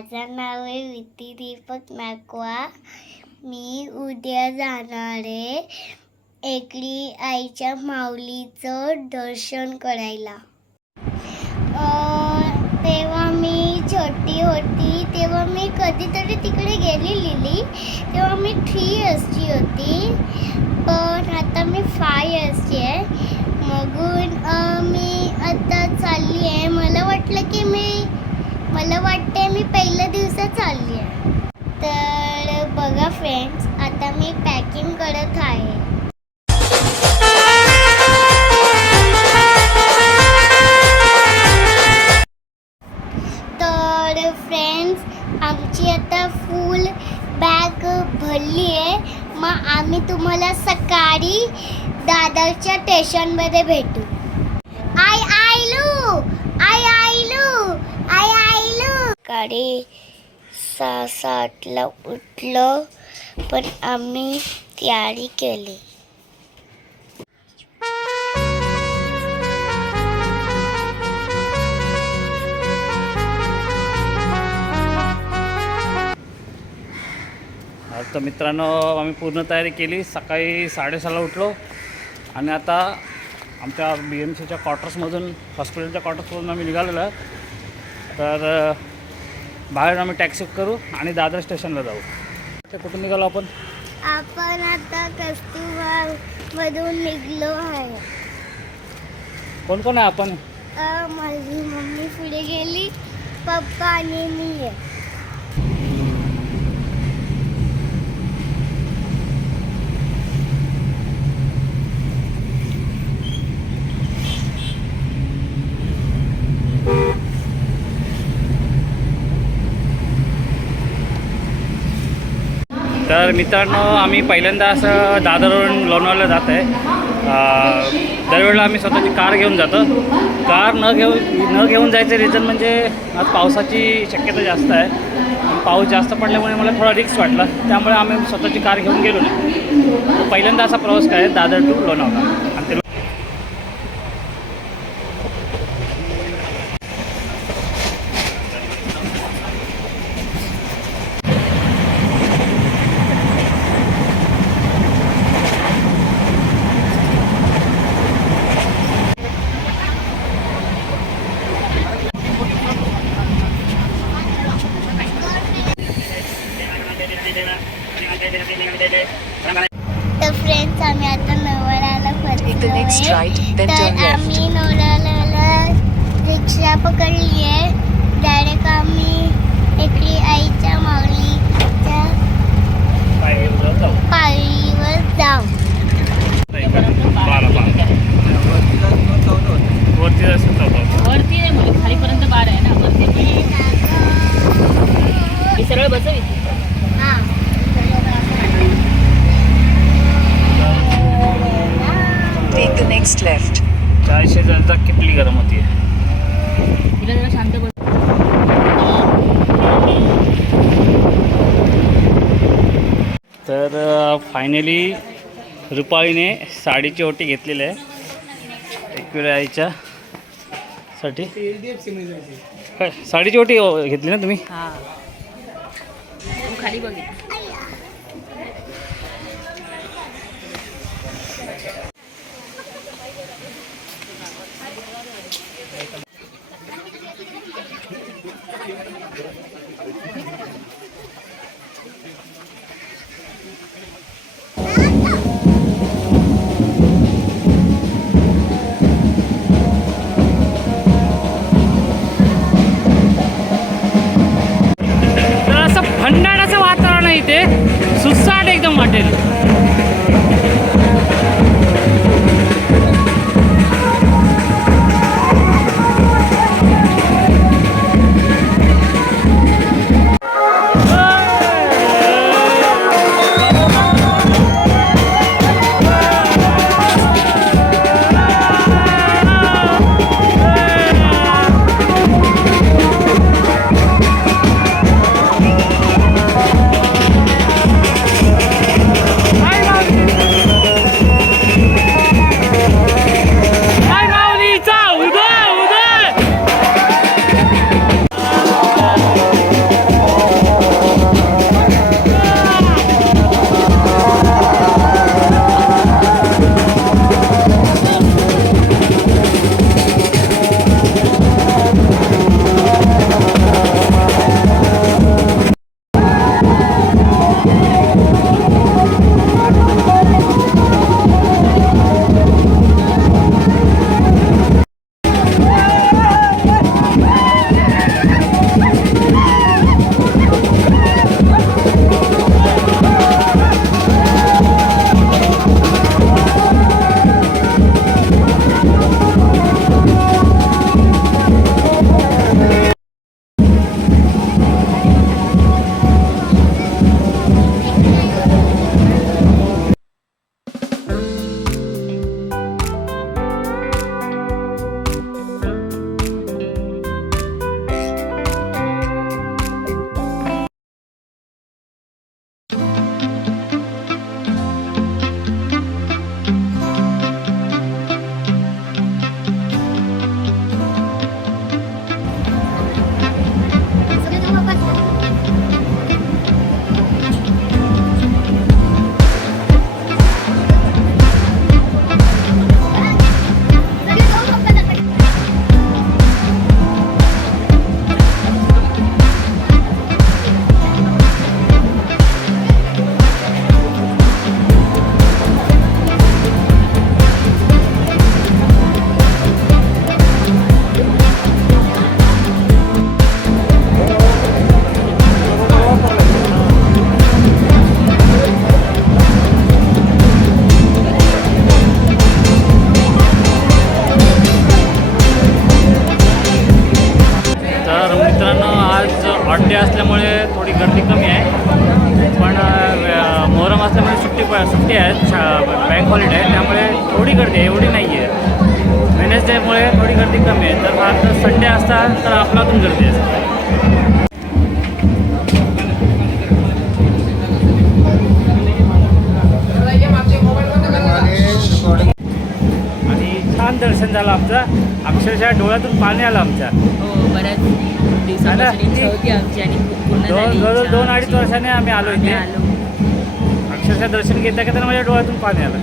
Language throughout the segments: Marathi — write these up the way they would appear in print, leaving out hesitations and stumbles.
माझं नाव आहे विती दीपक नाकवा. मी उद्या जाणार आहे एकली आईच्या माऊलीचं दर्शन करायला. तेव्हा मी छोटी होती तेव्हा मी कधीतरी तिकडे गेलेली. तेव्हा मी 3 इयर्सची होती, पण आता मी 5 इयर्सची आहे. मगून मी आता चालली आहे. मला वाटते मी पहिल्या दिवसात चालली आहे. तर बघा फ्रेंड्स, आता मी पॅकिंग करत आहे. तर फ्रेंड्स, आमची आता फुल बॅग भरली आहे. मग आम्ही तुम्हाला सकाळी दादरच्या स्टेशनमध्ये भेटू. आई आयलू. सकाळी 6-7ला उठलो, पण आम्ही तयारी केली. तर मित्रांनो, आम्ही पूर्ण तयारी केली. सकाळी 6:30ला उठलो आणि आता आमच्या BMCच्या क्वार्टर्समधून, हॉस्पिटलच्या क्वार्टर्समधून आम्ही निघालेलो आहे. तर बाहेर आम्ही टॅक्सी करू आणि दादर स्टेशनला जाऊ. ते कुठून निघालो आपण आता कस्तुरबामधून निघलो आहे. कोण कोण आहे आपण? माझी मम्मी पुढे गेली, पप्पा आणि मी आहे. तर मित्रांनो, आम्ही पहिल्यांदा असं दादरवरून लोणावळ्याला जात आहे. दरवेळेला आम्ही स्वतःची कार घेऊन जातो. कार न घेऊन जायचं रिझन म्हणजे आज पावसाची शक्यता जास्त आहे. पाऊस जास्त पडल्यामुळे मला थोडा रिस्क वाटला, त्यामुळे आम्ही स्वतःची कार घेऊन गेलो नाही. पहिल्यांदा असा प्रवास काय दादर टू लोणावळा. आणि तर फ्रेंड्स, आम्ही आता नवळाला पोहोचलो. तर आम्ही नवळाला रिक्षा पकडली आहे. डायरेक्ट आम्ही एकली आईच्या माऊलीच्या पायरीवर जाऊ. वरती नाही मुली, खालीपर्यंत बार आहे ना. वरती सरळ बसवी. Take the next left. 400 जणांचा किटली गरम होती. तिला जरा शांत बस. तर फायनली रुपालीने साडीची ओटी घेतलेली आहे एकविरा आईच्या साठी. काय साडीची ओटी घेतली ना तुम्ही? हां, तू खाली बघ. भंडाराचं वातावरण आहे इथे, सुसाट एकदम वाटेल. संडे असल्यामुळे थोडी गर्दी कमी आहे, पण मोहरम असल्यामुळे सुट्टी आहे, बँक हॉलिडे आहे, त्यामुळे थोडी गर्दी आहे, एवढी नाही आहे. वेडनेसडेमुळे थोडी गर्दी कमी आहे. तर हा जर संडे असता तर आपलातून गर्दी असते. आणि छान दर्शन झालं आमचं, अक्षरशः डोळ्यातून पाणी आलं आमच्या. हो, बऱ्याच दिवसापासून इच्छा होती आमची आणि पूर्ण झाली जवळ इच्छा 2-2.5 वर्षाने आम्ही आलो आम्ही इथे. आलो. अक्षरशः दर्शन घेता घेताना माझ्या डोळ्यातून पाणी आलं.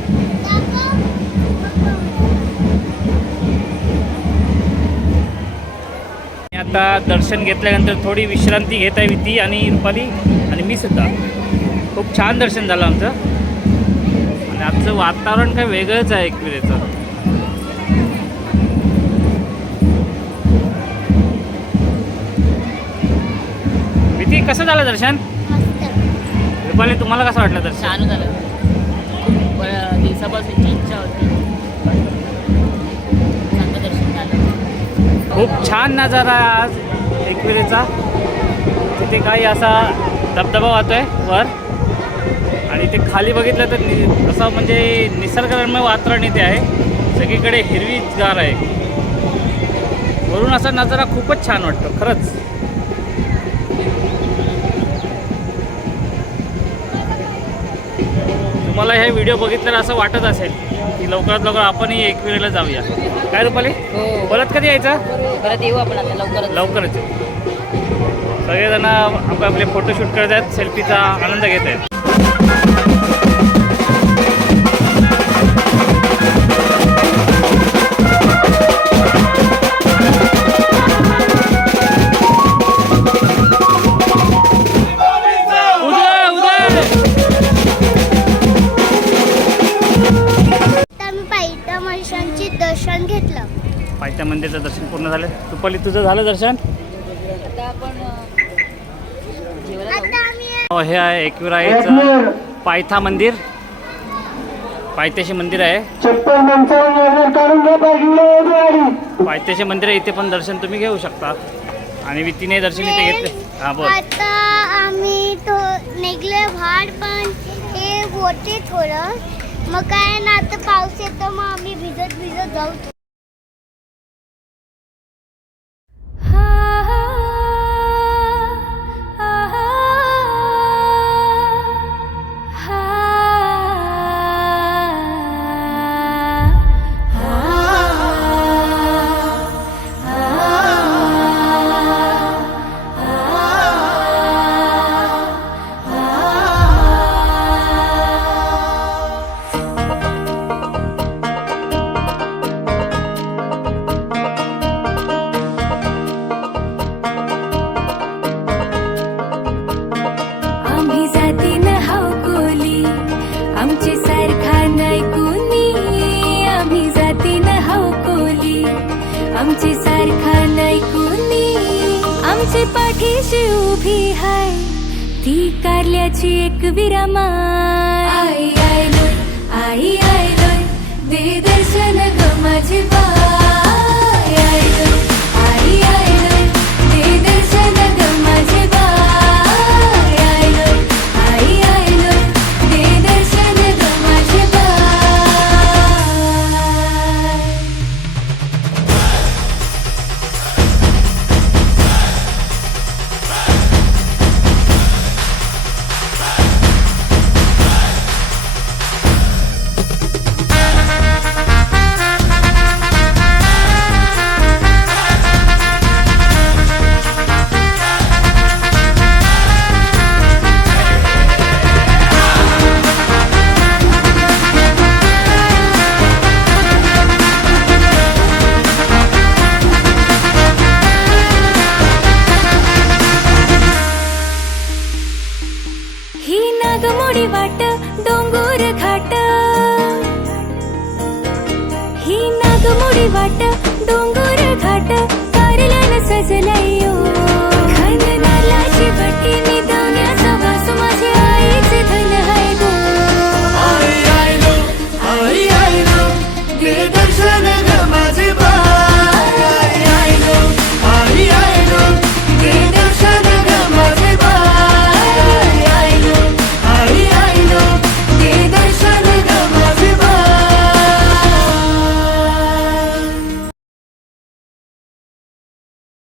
आता दर्शन घेतल्यानंतर थोडी विश्रांती घेत आहे ती आणि रुपाली आणि मी सुद्धा. खूप छान दर्शन झालं आमचं आणि आजचं वातावरण काय वेगळंच आहे एकविरेचं. विधी कसं झालं दर्शन? मस्त. रुपाली तुम्हाला कसं वाटलं दर्शन? छान झालं. खूप दिवसापासूनची इच्छा होती. चांगलं दर्शन झालं. खूप छान नजारा आहे आज एकविरेचा. तिथे काही असा धबधबा वाहतोय वर आणि ते खाली बघितलं तर असं म्हणजे निसर्गरम्य वातावरण इथे आहे. सगळीकडे हिरवीगार आहे. वरून असा नजारा खूपच छान वाटतो खरंच. तुम्हाला हे व्हिडिओ बघितल्यावर असं वाटत असेल की लवकरात लवकर आपणही एकविरेला जाऊया. काय रुपाली? हो, परत कधी यायचं? परत येऊ आपण आता लवकरच येऊ. सगळेजण आपले फोटोशूट करत आहेत, सेल्फीचा आनंद घेत आहेत. दर्शन घेतलं. पायथ्या मंदिरचं दर्शन पूर्ण झालं. रुपाली तुझं झालं दर्शन? आता आपण जेवायला जाऊ. आता आम्ही हे आहे एकविराईचं पायथा मंदिर. पायथ्याचे मंदिर आहे. पायथ्याचे मंदिर आहे. इथे पण दर्शन तुम्ही घेऊ शकता आणि वितीने दर्शन इथे घेतले. हां बोल. आता आम्ही तो निघले बाहेर, पण हे होते थोडं, मग काय ना आता पाऊस येतो, मग आम्ही भिजत भिजत जाऊ. आमची सारखा नाही कोणी, आमची पाठीशी उभी हाय ती कारल्याची एक विरामाय. आई आयलोय, आई आयलोय, दे दर्शन ग माझी बाय. आयलोय, आई आयलोय, दे दर्शन ग माझी बाय. आयलोय, आई आयलोय, दे दर्शन ग माझी बाय. नागमोडी वाट डोंगर घाट, ही नागमोडी वाट डोंगर घाट, कारल्यानं सजलाय